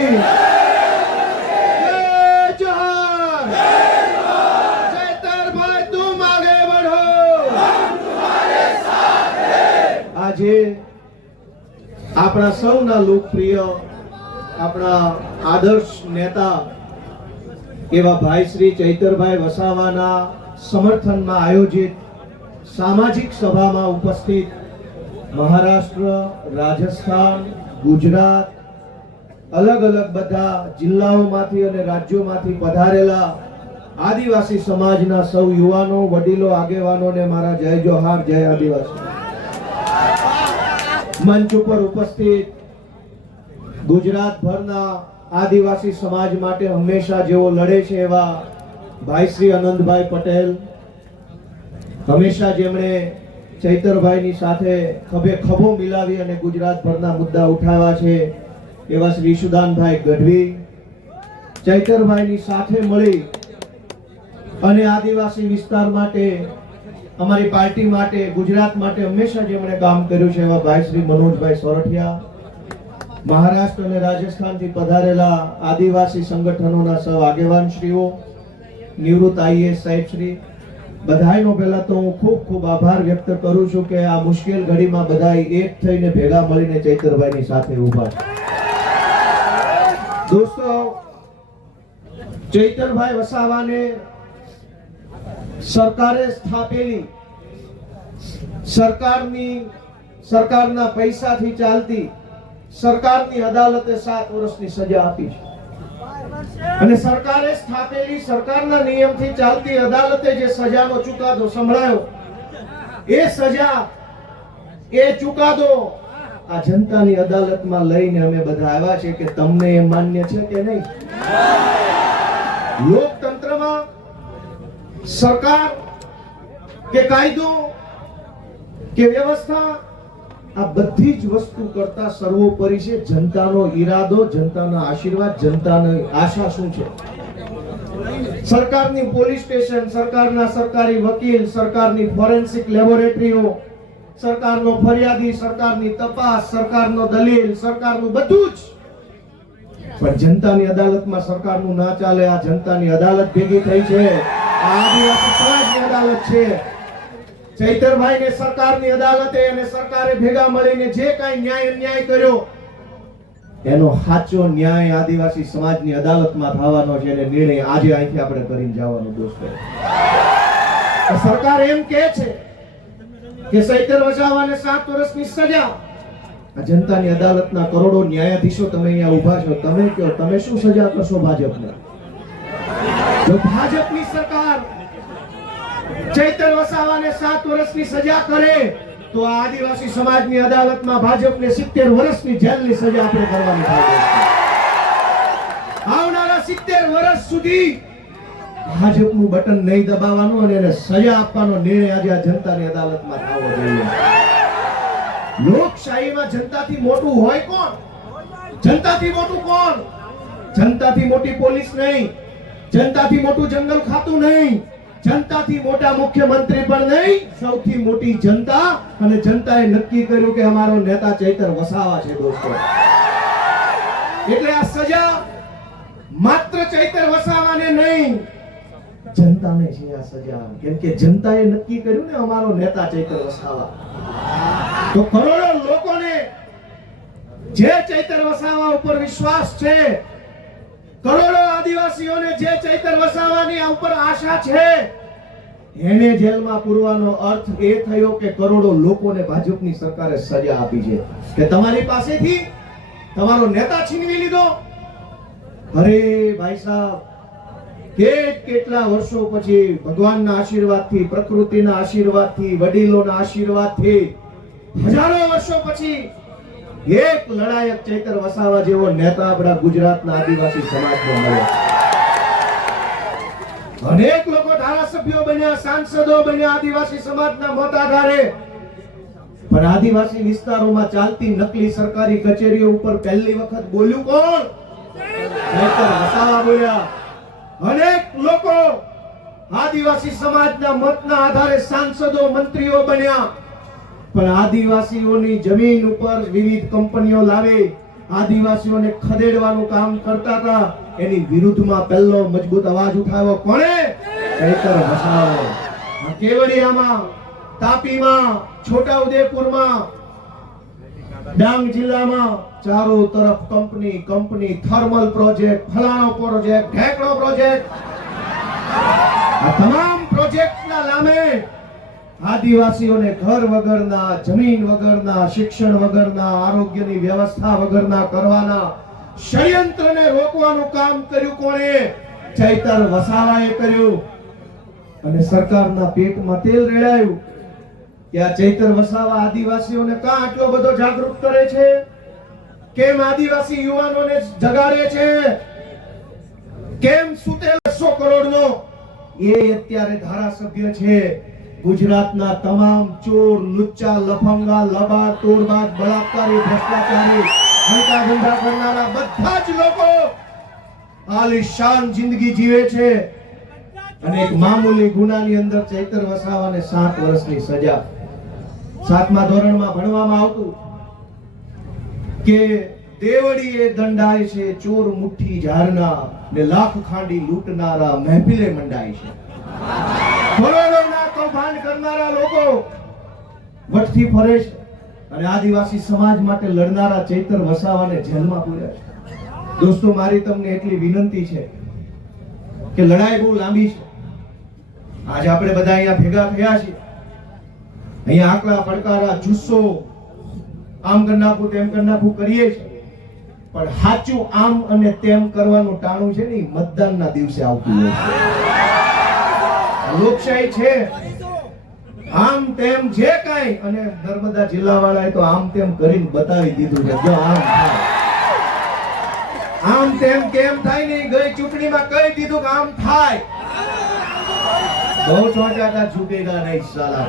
की जय जोहार। चैतर भाई तुम आगे बढ़ो, हम तुम्हारे साथ हैं। આજે આપણા સૌના લોકપ્રિય આપણા આદર્શ નેતા એવા ભાઈ શ્રી ચૈતરભાઈ વસાવાના સમર્થનમાં આયોજિત સામાજિક સભામાં ઉપસ્થિત મહારાષ્ટ્ર, રાજસ્થાન, ગુજરાત, અલગ અલગ બધા જિલ્લાઓમાંથી અને રાજ્યોમાંથી પધારેલા આદિવાસી સમાજના સૌ યુવાનો, વડીલો, આગેવાનોને મારા જય જોહાર, જય આદિવાસી। મંચ ઉપર ઉપસ્થિત ગુજરાતભરના આદિવાસી સમાજ માટે હંમેશા જેઓ લડે છે એવા ભાઈ શ્રી આનંદભાઈ પટેલ, હંમેશા જેમણે ચૈતરભાઈની સાથે ખભે ખભો મિલાવી અને ગુજરાતભરના મુદ્દા ઉઠાવ્યા છે એવા શ્રી સુદાનભાઈ ગઢવી, ચૈતરભાઈની સાથે મળી અને આદિવાસી વિસ્તાર માટે, અમારી પાર્ટી માટે, ગુજરાત માટે હંમેશા જેમણે કામ કર્યું છે એવા ભાઈ શ્રી મનોજભાઈ સોરઠિયા, મહારાષ્ટ્ર અને રાજસ્થાનથી પધારેલા આદિવાસી સંગઠનોના સૌ આગેવાનશ્રીઓ, નિવૃત્ત આઈએએસ સાહેબશ્રી, બધાયનો પહેલા તો હું ખૂબ ખૂબ આભાર વ્યક્ત કરું છું કે આ મુશ્કેલ ઘડીમાં બધાય એક થઈને ભેગા મળીને ચૈતરભાઈની સાથે ઊભા છે। દોસ્તો, ચૈતરભાઈ વસાવાને સરકારે સ્થાપેલી સરકારના પૈસાથી ચાલતી સરકારની અદાલતે 7 વર્ષની સજા આપી છે અને સરકારે સ્થાપેલી સરકારના નિયમથી ચાલતી અદાલતે જે સજાનો ચુકાદો સંભળાયો, એ સજા, એ ચુકાદો આ જનતાની અદાલતમાં લઈને અમે બધા આવ્યા છે કે તમને એ માન્ય છે કે નહીં। લોકતંત્રમાં સરકાર કે કાયદો કે વ્યવસ્થા આ બધી જ વસ્તુ કરતા સર્વોપરી છે જનતાનો ઈરાદો, જનતાના આશીર્વાદ, જનતાની આશા શું છે। સરકારની પોલીસ સ્ટેશન, સરકારના સરકારી વકીલ, સરકારની ફોરેન્સિક લેબોરેટરીઓ, સરકારનો ફરિયાદી, સરકારની તપાસ, સરકારનો દલીલ, સરકારનું બધું જ, પણ જનતાની અદાલતમાં સરકારનું ના ચાલે। આ જનતાની અદાલત ભેગી થઈ છે, આ આદિવાસી સમાજની અદાલત છે। ચૈતરભાઈને સરકારની અદાલતે અને સરકારે ભેગા મળીને જે કાંઈ ન્યાય અન્યાય કર્યો એનો સાચો ન્યાય આદિવાસી સમાજની અદાલતમાં થવાનો છે અને નિર્ણય આજે અહીંથી આપણે કરીને જવાનો। દોસ્તો, સરકાર એમ કહે છે કે ચૈતર વસાવાને 7 વર્ષની સજા, આ જનતાની અદાલતના કરોડો ન્યાયાધીશો તમે અહીંયા ઊભા છો, તમે કહો તમે શું સજા કરશો ભાજપને? જો ભાજપની સરકાર ચૈતર વસાવાને 7 વર્ષની સજા કરે તો આ આદિવાસી સમાજની અદાલતમાં ભાજપને 70 વર્ષની જેલની સજા આપણે કરવાની થાય। આવનારા 70 વર્ષ સુધી ભાજપનું બટન નહીં દબાવવાનું અને એને સજા આપવાનો નિર્ણય આજે આ જનતાની અદાલતમાં થવો જોઈએ। લોકશાહીમાં જનતાથી મોટું હોય કોણ? જનતાથી મોટું કોણ? જનતાથી મોટી પોલીસ નહીં, જનતાથી મોટું જંગલ ખાતું નહીં, જનતાથી મોટા મુખ્યમંત્રી પણ નહીં, સૌથી મોટી જનતા, અને જનતાએ નક્કી કર્યું કે અમારો નેતા ચૈતર વસાવા છે। દોસ્તો, એટલે આ સજા માત્ર ચૈતર વસાવાને નહીં, જનતાને છે આ સજા, કેમ કે જનતાએ નક્કી કર્યું ને અમારો નેતા ચૈતર વસાવા। તો કરોડો લોકોને જે ચૈતર વસાવા ઉપર વિશ્વાસ છે, કરોડો આદિવાસીઓને જે ચૈતર વસાવાની ઉપર આશા છે, એને જેલમાં પૂરવાનો અર્થ એ થયો કે કરોડો લોકોને ભાજપની સરકારે સજા આપી છે કે તમારી પાસેથી તમારો નેતા છીનવી લીધો। અરે ભાઈ સાહેબ, કેટલા વર્ષો પછી ભગવાનના આશીર્વાદથી, પ્રકૃતિના આશીર્વાદથી, વડીલોના આશીર્વાદથી, હજારો વર્ષો પછી એક લડાયક ચૈતર વસાવા જેવો નેતા આપણા ગુજરાતના આદિવાસી સમાજને મળ્યો। અનેક લોકો ધારાસભ્યો બન્યા, સાંસદો બન્યા આદિવાસી સમાજના મત આધારે, પણ આદિવાસી વિસ્તારોમાં ચાલતી નકલી સરકારી કચેરીઓ ઉપર પહેલી વખત બોલ્યું કોણ? ચૈતર વસાવા બોલ્યા। અનેક લોકો આદિવાસી સમાજના મતના આધારે સાંસદો, મંત્રીઓ બન્યા, પણ આદિવાસીઓની જમીન ઉપર વિવિધ કંપનીઓ લાવી આદિવાસીઓને ખદેડવાનું કામ કરતા હતા એની વિરુદ્ધમાં પહેલો મજબૂત અવાજ ઉઠાવ્યો કોણે? ચૈતર વસાવાએ. કેવડિયામાં, તાપીમાં, છોટાઉદેપુરમાં, ડાંગ જિલ્લામાં ચારો તરફ કંપની, થર્મલ પ્રોજેક્ટ, ફલાણો પ્રોજેક્ટ, ઢેકણો પ્રોજેક્ટ. આ તમામ પ્રોજેક્ટના નામે આદિવાસીઓને ઘર વગરના, જમીન વગરના, શિક્ષણ વગરના, આરોગ્યની વ્યવસ્થા વગરના કરવાના ષડયંત્રને રોકવાનું કામ કર્યું કોણે? ચૈતર વસાવાએ કર્યું. અને સરકારના પેટમાં તેલ રેડાયું કે આ ચૈતર વસાવા આદિવાસીઓને કાં આટલો બધો જાગૃત કરે છે? કેમ આદિવાસી યુવાનોને જગાડે છે? કેમ સુતેલ 100 કરોડનો એ અત્યારે ધારાસભ્ય છે? ગુજરાતના તમામ ચોર, લુચ્ચા, લફંગા, લબાડ, તોડબાજ, બળાત્કારી, ભ્રષ્ટાચારી, હંકા ધંધા કરનારા બધા જ લોકો આલિશાન જિંદગી જીવે છે. અને એક મામૂલી ગુનાની અંદર ચૈતર વસાવાને 7 વર્ષની સજા. 7મા ધોરણમાં ભણવામાં આવતું કે દેવડીએ દંડાય છે ચોર મુઠ્ઠી ઝારના ને લાખ ખાંડી લૂંટનારા મહેફિલે મંડાય છે. કરોડોના કૌભાંડ કરનારા લોકો વટથી ફરે છે અને આદિવાસી સમાજ માટે લડનારા ચૈતર વસાવાને જેલમાં પૂર્યા છે. દોસ્તો, મારી તમને એટલી વિનંતી છે કે લડાઈ બહુ લાંબી છે. આજે આપણે બધા અહીંયા ભેગા થયા છીએ. અહીંયા આકલા પડકારા, જુસ્સો, આમ કરી નાખું તેમ કરી નાખું કરીએ છીએ. પણ સાચું આમ અને તેમ કરવાનું ટાણું છે ને મતદાનના દિવસે આવતું હોય છે. લોકશાહી છે આમ તેમ જે કાંઈ, અને નર્મદા જિલ્લાવાળાએ તો આમ તેમ કરીને બતાવી દીધું છે. જો આમ તેમ કેમ થાય નહીં, ગઈ ચૂંટણીમાં કહી દીધું કે આમ થાય. બહુ ચોટાટા ઝૂકેગા નહીં સાલા.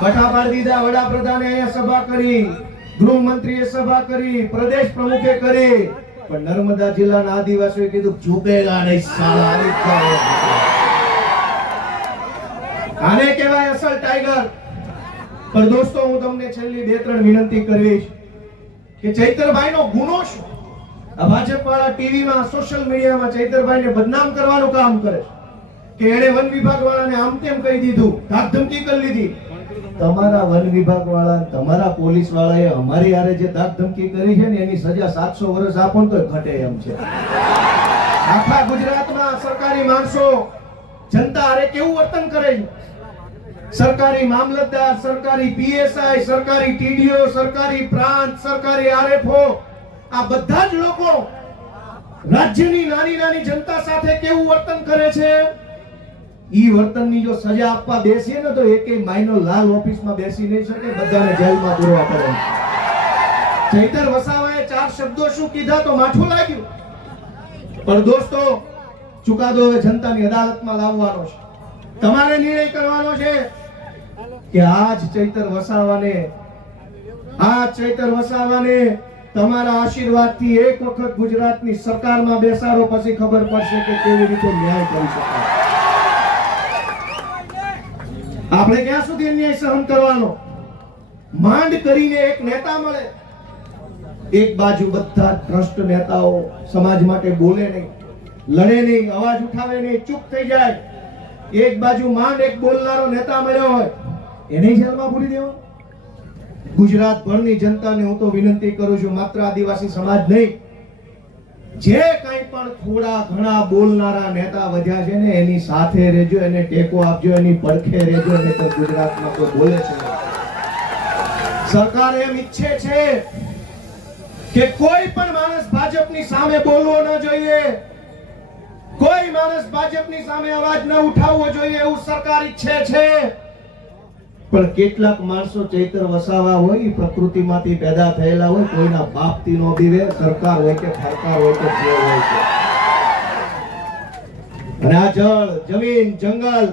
કઠા પાડી દીધા. વડાપ્રધાને અહીંયા સભા કરી, ગૃહમંત્રીએ સભા કરી, પ્રદેશ પ્રમુખે કરી, પણ નર્મદા જિલ્લાના આદિવાસીઓએ કીધું ઝૂકેગા નહીં સાલા. આને કહેવાય અસલ ટાઈગર. પણ દોસ્તો, હું તમને છેલ્લી 2-3 વિનંતી કરીશ કે ચૈતરભાઈનો ગુનો શું? આ ભાજપ વાળા ટીવીમાં, સોશિયલ મીડિયામાં ચૈતરભાઈને બદનામ કરવાનું કામ કરે છે કે એણે વન વિભાગ વાળાને આમ તેમ કહી દીધું, ધાક ધમકી કરી લીધી. તમારા વન વિભાગ વાળા, તમારા પોલીસ વાળાએ અમારી હારે જે ધાક ધમકી કરી છે ને એની સજા 700 વર્ષ આપો ને તો ઘટે એમ છે. આખા ગુજરાતમાં સરકારી માણસો જનતા હારે કેવું વર્તન કરે છે? સરકારી મામલતદાર, સરકારી પીએસઆઈ, સરકારી ટીડીઓ, સરકારી પ્રાંત, સરકારી આરએફઓ, આ બધા જ લોકો રાજ્યની નાની જનતા સાથે કેવું વર્તન કરે છે? ઈ વર્તનની જો સજા આપવા બેસીએ ને તો એકેય માઈનો લાલ ઓફિસમાં બેસી નહીં શકે, બધાને જેલમાં પૂરવા પડે. ચૈતર વસાવાએ 4 શબ્દો શું કીધા તો માઠું લાગ્યું. પણ દોસ્તો, ચુકાદો હવે જનતાની અદાલતમાં લાવવાનો છે. તમારે નિર્ણય કરવાનો છે કે આજ ચૈતર વસાવાને તમારા આશીર્વાદથી એક વખત ગુજરાતની સરકારમાં બેસાડો, પછી ખબર પડશે કે કેવી રીતે ન્યાય કરી શકાય. આપણે ક્યાં સુધી અન્યાય સહન કરવાનો? માંડ કરીને એક નેતા મળે. એક બાજુ બધા ભ્રષ્ટ નેતાઓ સમાજ માટે બોલે નહીં, લડે નહીં, અવાજ ઉઠાવે નહીં, ચૂપ થઈ જાય. એક બાજુ માંડ એક બોલનારો નેતા મળ્યો હોય, એને જેલમાં પૂરી દેવો. ગુજરાત ભરની જનતાને હું તો વિનંતી કરું છું, માત્ર આદિવાસી સમાજ નહીં, જે કંઈ પણ થોડા ઘણા બોલનારા નેતા વધ્યા છે ને એની સાથે રહેજો, એને ટેકો આપજો, એની પડખે રહેજો. ને તો ગુજરાતમાં કોઈ બોલે છે. સરકાર એમ ઈચ્છે છે કે કોઈ પણ માણસ ભાજપની સામે બોલવો ન જોઈએ, કોઈ માણસ ભાજપની સામે અવાજ ન ઉઠાવવો જોઈએ, એવું સરકાર ઈચ્છે છે. પણ કેટલાક માણસો ચૈતર વસાવા હોય, પ્રકૃતિમાંથી પેદા થયેલા હોય, કોઈના બાપથી નો બીવે, સરકાર હોય કે સરકાર હોય કે જે હોય છે. અને આ જળ, જમીન, જંગલ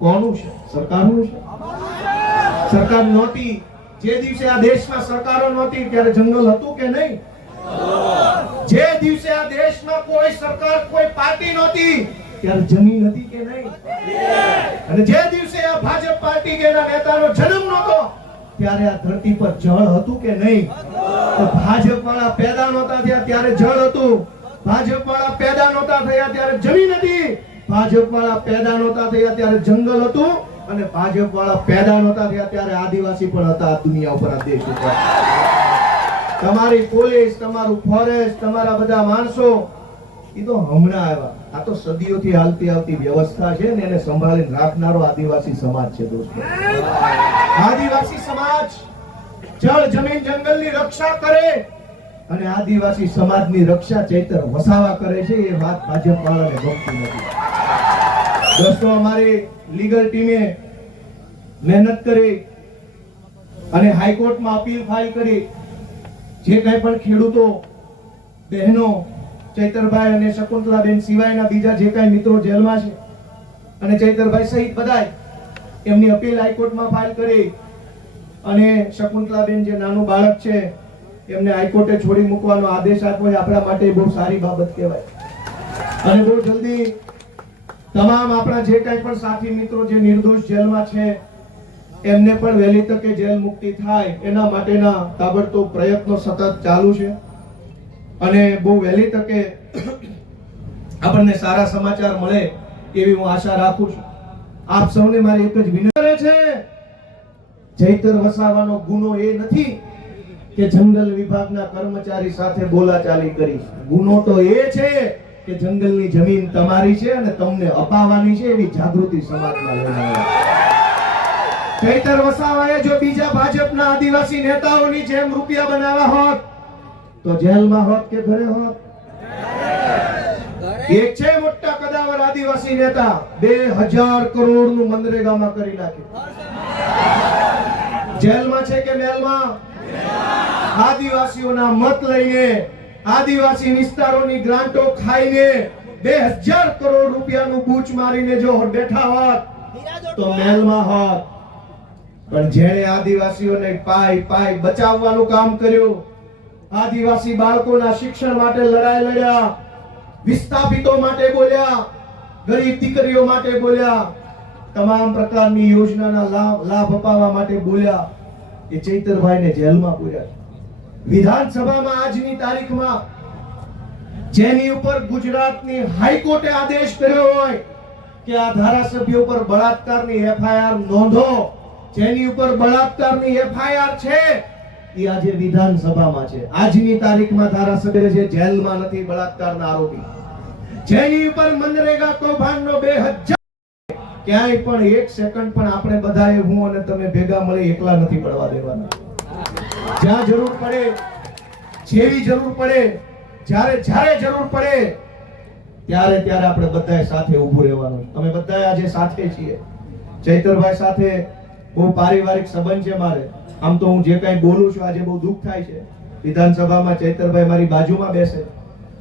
કોનું છે? સરકારનું છે. સરકાર નહોતી, જે દિવસે આ દેશમાં સરકારો નહોતી ત્યારે જંગલ હતું કે નહીં? જે દિવસે આ દેશમાં કોઈ સરકાર, કોઈ પાર્ટી નહોતી ત્યારે જમીન હતી કે નહીં? અને જે દિવસે આ ભાજપ પાર્ટી કે એના નેતાનો જન્મ નહોતો ત્યારે આ ધરતી પર જળ હતું કે નહીં? તો ભાજપ વાળા પેદા નહોતા થયા ત્યારે જળ હતું, ભાજપ વાળા પેદા નહોતા થયા ત્યારે જમીન હતી, ભાજપ વાળા પેદા નહોતા થયા ત્યારે જંગલ હતું, અને ભાજપ વાળા પેદા નહોતા થયા ત્યારે આદિવાસી પણ હતા આ દુનિયા ઉપર, આ દેશ ઉપર. તમારી પોલીસ, તમારું ફોરેસ્ટ, તમારા બધા માણસો એ તો હમણાં આવ્યા. આ તો સદીઓથી હાલતી આવતી વ્યવસ્થા છે ને એને સંભાળીને રાખનારો આદિવાસી સમાજ છે દોસ્તો. આદિવાસી સમાજ જળ જમીન જંગલની રક્ષા કરે અને આદિવાસી સમાજની રક્ષા ચૈતર વસાવા કરે છે. એ વાત ભાજપ વાળાને ગમતી નથી દોસ્તો. અમારી લીગલ ટીમે મહેનત કરી અને હાઈકોર્ટમાં અપીલ ફાઇલ કરી. જે કઈ પણ ખેડૂતો બહેનો ચૈતરભાઈ અને શકુંતલાબેન સિવાયના બીજા જે કઈ મિત્રો જેલમાં છે અને ચૈતરભાઈ સહિત બધાય એમની અપીલ હાઈકોર્ટમાં ફાઇલ કરી અને શકુંતલાબેન જે નાનું બાળક છે એમને હાઈકોર્ટે છોડી મૂકવાનો આદેશ આપ્યો છે. આપણા માટે બહુ સારી બાબત કહેવાય. અને બહુ જલ્દી તમામ આપણા જે કઈ પણ સાથી મિત્રો જે નિર્દોષ જેલમાં છે એમને પણ વહેલી તકે જેલ મુક્તિ થાય એના માટેના તાબડતોબ પ્રયત્નો સતત ચાલુ છે. અને બહુ વહેલી તકે આપણને સારા સમાચાર મળે એવી હું આશા રાખું છું. આપ સૌને મારી એક જ વિનંતી છે, ચૈતર વસાવાનો ગુનો એ નથી કે જંગલ વિભાગના કર્મચારી સાથે બોલાચાલી કરી. ગુનો તો એ છે કે જંગલની જમીન તમારી છે અને તમને અપાવવાની છે એવી જાગૃતિ સમાજમાં લઈને આવ્યા. ચૈતર વસાવાએ જો બીજા ભાજપના આદિવાસી નેતાઓની જેમ રૂપિયા બનાવ્યા હોત તો જેલમાં હોત કે ઘરે હોત? એક છે મોટા કદાવર આદિવાસી નેતા 2000 કરોડનું મનરેગામાં કરી નાખ્યું. જેલમાં છે કે મેલમાં? આદિવાસીઓના મત લઈને, આદિવાસી વિસ્તારોની ગ્રાન્ટો ખાઈને 2000 કરોડ રૂપિયાનું બૂચ મારીને જો બેઠા હોત તો મેલમાં હોત. પણ જેણે આદિવાસીઓને પાય બચાવવાનું કામ કર્યું, આદિવાસી બાળકોના શિક્ષણ માટે લડાઈ લડ્યા, વિસ્થાપિતો માટે બોલ્યા, ગરીબ દીકરીઓ માટે બોલ્યા, તમામ પ્રકારની યોજનાના લાભ અપાવવા માટે બોલ્યા, એ ચૈતરભાઈને જેલમાં પૂર્યા. વિધાનસભામાં આજની તારીખમાં જેની ઉપર ગુજરાતની હાઈકોર્ટે આદેશ કર્યો હોય કે આ ધારાસભ્ય ઉપર બળાત્કારની એફઆઈઆર નોંધો, જેની ઉપર બળાત્કારની એફઆઈઆર છે એ આજે વિધાનસભામાં છે. આજની તારીખમાં ધારાસભ્ય છે જેલમાં નથી બળાત્કારના આરોપી. જેની ઉપર મનરેગા કૌભાંડનો 2000 ક્યાંય પણ એક સેકન્ડ પણ આપણે બધાએ હું અને તમે ભેગા મળી એકલા નથી પડવા દેવાના. જ્યાં જરૂર પડે, જેવી જરૂર પડે, જ્યારે જરૂર પડે ત્યારે આપણે બધાએ સાથે ઊભું રહેવાનું. તમે બધાએ આજે સાથે છીએ. ચૈતરભાઈ સાથે બહુ પારિવારિક સંબંધ છે મારે. આમ તો હું જે કઈ બોલું છું આજે બહુ દુઃખ થાય છે. વિધાનસભામાં ચૈતરભાઈ મારી બાજુમાં બેસે,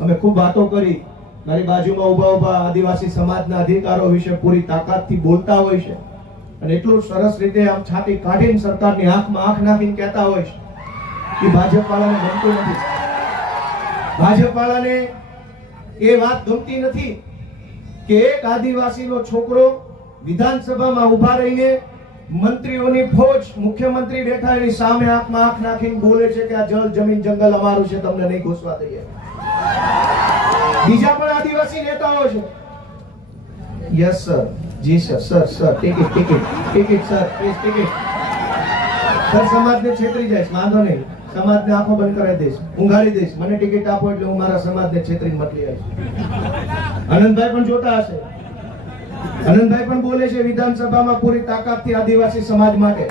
અમે ખૂબ વાતો કરી, મારી બાજુમાં ઊભા આદિવાસી સમાજના અધિકારો વિશે પૂરી તાકાતથી બોલતા હોય છે અને એટલું સરસ રીતે આમ છાતી કાઢીને સરકારની આંખમાં આંખ નાખીને કહેતા હોય છે કે ભાજપ વાળાને ગમતું નથી. ભાજપ વાળાને એ વાત ગમતી નથી કે એક આદિવાસીનો છોકરો વિધાનસભામાં ઊભા રહીને મંત્રીઓની ફોજ, મુખ્યમંત્રી બેઠા એની સામે આંખમાં આંખ નાખીને બોલે છે કે આ જળ જમીન જંગલ અમારું છે, તમને નહીં ઘૂસવા દઈએ. બીજા પણ આદિવાસી નેતાઓ છે. યસ સર, જી sir, sir ticket sir, please ticket. Sir સમાજને છેતરી જાય, વાંધો નહીં, સમાજને આંખો બંધ કરાવી દઈશ, ઊંઘાડી દઈશ, મને ટિકિટ આપો એટલે હું મારા સમાજને છેતરીને મતલી આવીશ. આનંદભાઈ પણ જોતા હશે. આનંદભાઈ પણ બોલે છે વિધાનસભામાં પૂરી તાકાતથી આદિવાસી સમાજ માટે.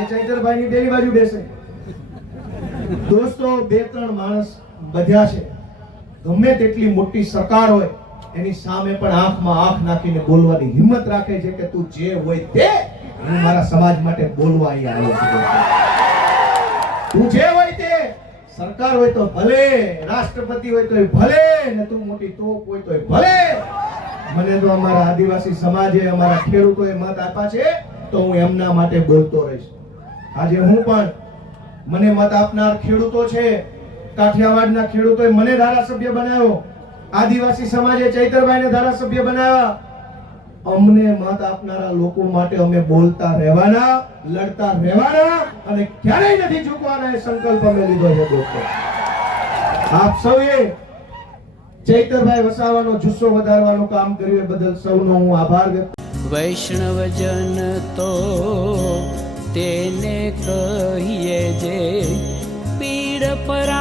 એ ચૈતરભાઈની બેની બાજુ બેસે. દોસ્તો, 2-3 માણસ બધ્યા છે. ગમે તેટલી મોટી સરકાર હોય એની સામે પણ આંખમાં આંખ નાખીને બોલવાની હિંમત રાખે છે કે તું જે હોય તે, હું મારા સમાજ માટે બોલવા અહીંયા આવ્યો છું. તું જે હોય તે, સરકાર હોય તો ભલે, રાષ્ટ્રપતિ હોય તો ભલે, ને તું મોટી તોપ હોય તો ભલે. મને તો અમારા આદિવાસી સમાજે, અમારા ખેડૂતોએ મત આપ્યા છે તો હું એમના માટે બોલતો રહીશ. આજે હું પણ, મને મત આપનાર ખેડૂતો છે, કાઠિયાવાડના ખેડૂતોએ મને ધારાસભ્ય બનાવ્યો, આદિવાસી સમાજે ચૈતરભાઈને ધારાસભ્ય બનાવ્યા. અમને મત આપનારા લોકો માટે અમે બોલતા રહેવાના, લડતા રહેવાના અને ક્યારેય નથી ઝૂકવાના એ સંકલ્પ અમે લીધો છે દોસ્તો. આપ સૌએ ચૈતરભાઈ વસાવાનો જુસ્સો વધારવાનું કામ કર્યું એ બદલ સૌનો હું આભાર વ્યક્ત. વૈષ્ણવજન તો તેને કહીએ જે પીડ પર